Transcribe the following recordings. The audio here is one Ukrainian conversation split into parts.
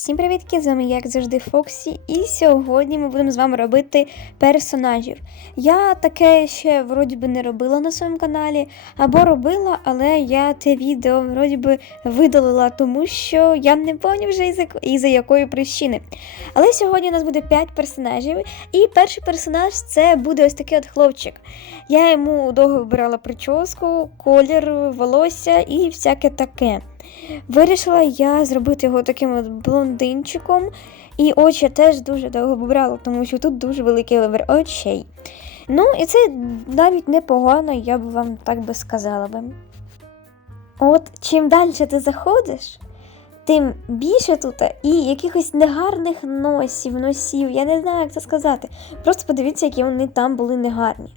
Всім привітки! З вами як завжди Фоксі, і сьогодні ми будемо з вами робити персонажів. Я таке ще вроді би не робила на своєму каналі, або робила, але я те відео вроді би видалила, тому що я не пам'ятаю вже із, із якої причини. Але сьогодні у нас буде 5 персонажів, і перший персонаж це буде ось такий от хлопчик. Я йому довго вибирала прическу, колір волосся і всяке таке. Вирішила я зробити його таким от блондинчиком, і очі теж дуже довго вибирала, тому що тут дуже великий вибір очей. Ну, і це навіть непогано, я б вам так би сказала би. От чим далі ти заходиш, тим більше тут і якихось негарних носів, носів, я не знаю, як це сказати. Просто подивіться, які вони там були негарні.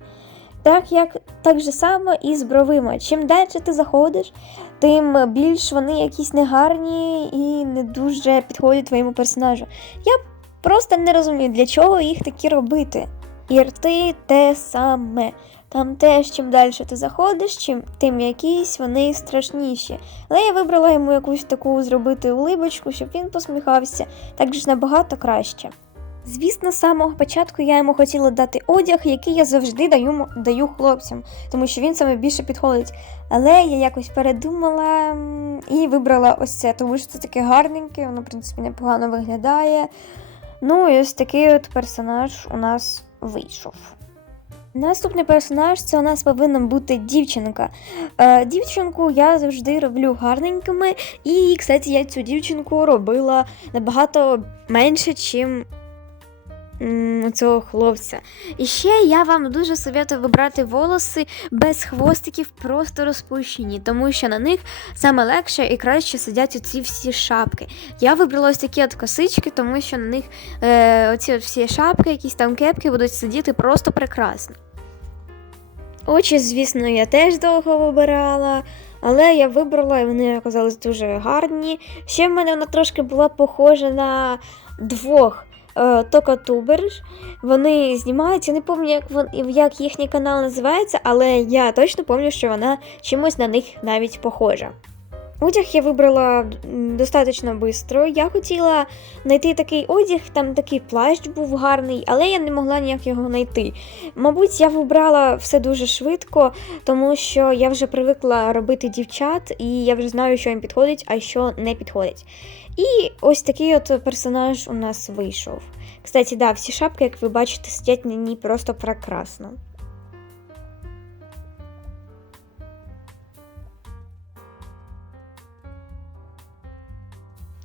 Так як так же само і з бровима. Чим далі ти заходиш, тим більш вони якісь негарні і не дуже підходять твоєму персонажу. Я просто не розумію, для чого їх такі робити. І рти те саме. Там теж чим далі ти заходиш, чим тим якісь вони страшніші. Але я вибрала йому якусь таку зробити улибочку, щоб він посміхався, так ж набагато краще. Звісно, з самого початку я йому хотіла дати одяг, який я завжди даю даю хлопцям, тому що він саме більше підходить. Але я якось передумала і вибрала ось це, тому що це таке гарненьке, воно, в принципі, непогано виглядає. Ну, і ось такий от персонаж у нас вийшов. Наступний персонаж це у нас повинна бути дівчинка. Е, Дівчинку я завжди роблю гарненькими, і, кстати, я цю дівчинку робила набагато менше, чим цього хлопця. І ще я вам дуже советую вибрати волоси без хвостиків, просто розпущені, тому що на них саме легше і краще сидять оці всі шапки. Я вибрала ось такі от косички, тому що на них е, оці от всі шапки, якісь там кепки будуть сидіти просто прекрасно. Очі, звісно, я теж довго вибирала. Але я вибрала, і вони оказались дуже гарні. Ще в мене вона трошки була похожа на двох е, Токатуберж. Вони знімаються. Не пам'ятаю, як як їхній канал називається, але я точно пам'ятаю, що вона чимось на них навіть похожа. Одяг я вибрала достатньо швидко. Я хотіла знайти такий одяг, там такий плащ був гарний, але я не могла ніяк його знайти. Мабуть, я вибрала все дуже швидко, тому що я вже привикла робити дівчат, і я вже знаю, що їм підходить, а що не підходить. І ось такий от персонаж у нас вийшов. Кстати, да, всі шапки, як ви бачите, сидять на ній просто прекрасно.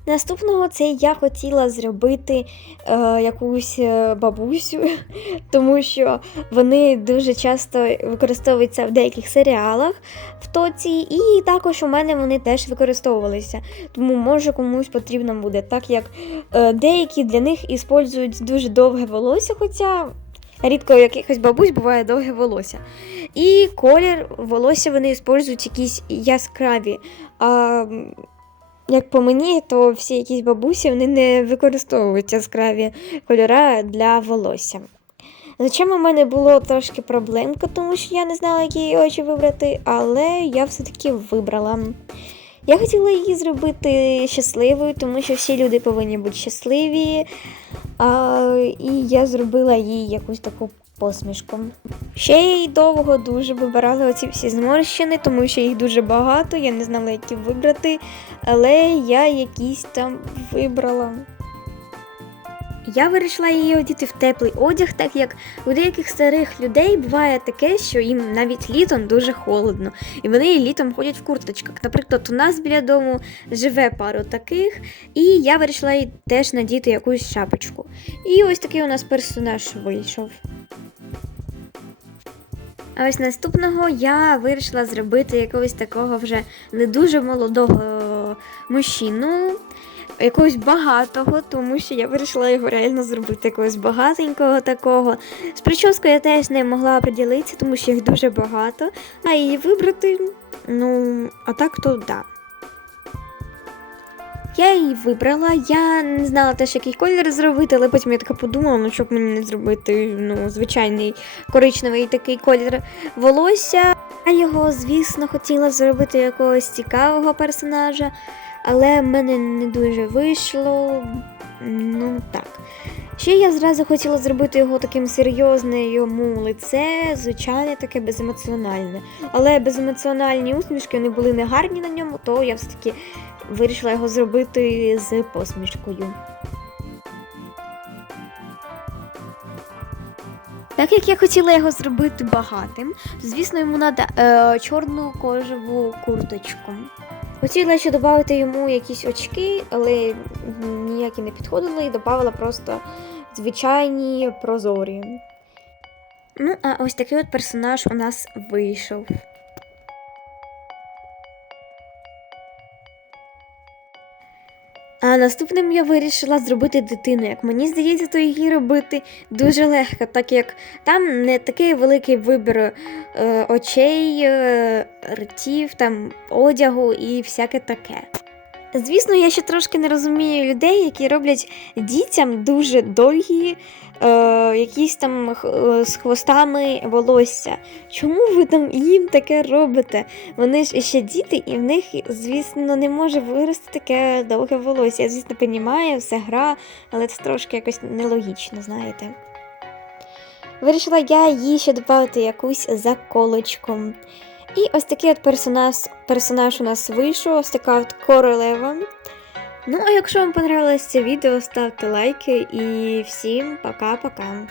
Наступного це я хотіла зробити е, якусь е, бабусю, тому що вони дуже часто використовуються в деяких серіалах в тоці, і також у мене вони теж використовувалися. Тому може комусь потрібно буде, так як е, деякі для них іспользують дуже довге волосся, хоча. Рідко у якихось бабусь буває довге волосся. І колір волосся вони використовують якісь яскраві. А як по мені, то всі якісь бабусі вони не використовують яскраві кольори для волосся. Зачем у мене було трошки проблемка, тому що я не знала, які очі вибрати, але я все-таки вибрала. Я хотіла її зробити щасливою, тому що всі люди повинні бути щасливі. А, І я зробила їй якусь таку посмішку. Ще й довго дуже вибирали оці всі зморщини, тому що їх дуже багато, я не знала, які вибрати, але я якісь там вибрала. Я вирішила її одіти в теплий одяг, так як у деяких старих людей буває таке, що їм навіть літом дуже холодно, і вони літом ходять в курточках. Наприклад, у нас біля дому живе пару таких, і я вирішила їй теж надіти якусь шапочку. І ось такий у нас персонаж вийшов. А ось наступного я вирішила зробити якогось такого вже не дуже молодого мужчину, якогось багатого, тому що я вирішила його реально зробити якогось багатенького такого. З прическою я теж не могла приділитися, тому що їх дуже багато. А її вибрати, ну, а так то да. Я її вибрала, я не знала теж, який колір зробити, але потім я така подумала, ну щоб мені не зробити ну, звичайний коричневий такий колір волосся. Я його, звісно, хотіла зробити якогось цікавого персонажа. але в мене не дуже вийшло. Ну так. Ще я зразу хотіла зробити його таким серйозне йому лице, звичайне таке беземоціональне. Але беземоціональні усмішки вони були не гарні на ньому, то я все-таки вирішила його зробити з посмішкою. Так як я хотіла його зробити багатим, звісно йому треба е, чорну кожеву курточку. Хотіла ще додати йому якісь очки, але ніякі не підходили і додала просто звичайні прозорі. Ну, а ось такий от персонаж у нас вийшов. Наступним я вирішила зробити дитину. Як мені здається, то її робити дуже легко, так як там не такий великий вибір е, очей, е, ртів, там одягу і всяке таке. Звісно, я ще трошки не розумію людей, які роблять дітям дуже довгі, е, якісь там е, з хвостами волосся. Чому ви там їм таке робите? Вони ж ще діти, і в них, звісно, не може вирости таке довге волосся. Я, звісно, розумію, все гра, але це трошки якось нелогічно, знаєте. Вирішила я їй ще додати якусь заколочку. І ось такий от персонаж, персонаж у нас вийшов, ось така от королева. Ну, а якщо вам понравилось це відео, ставте лайки і всім пока-пока.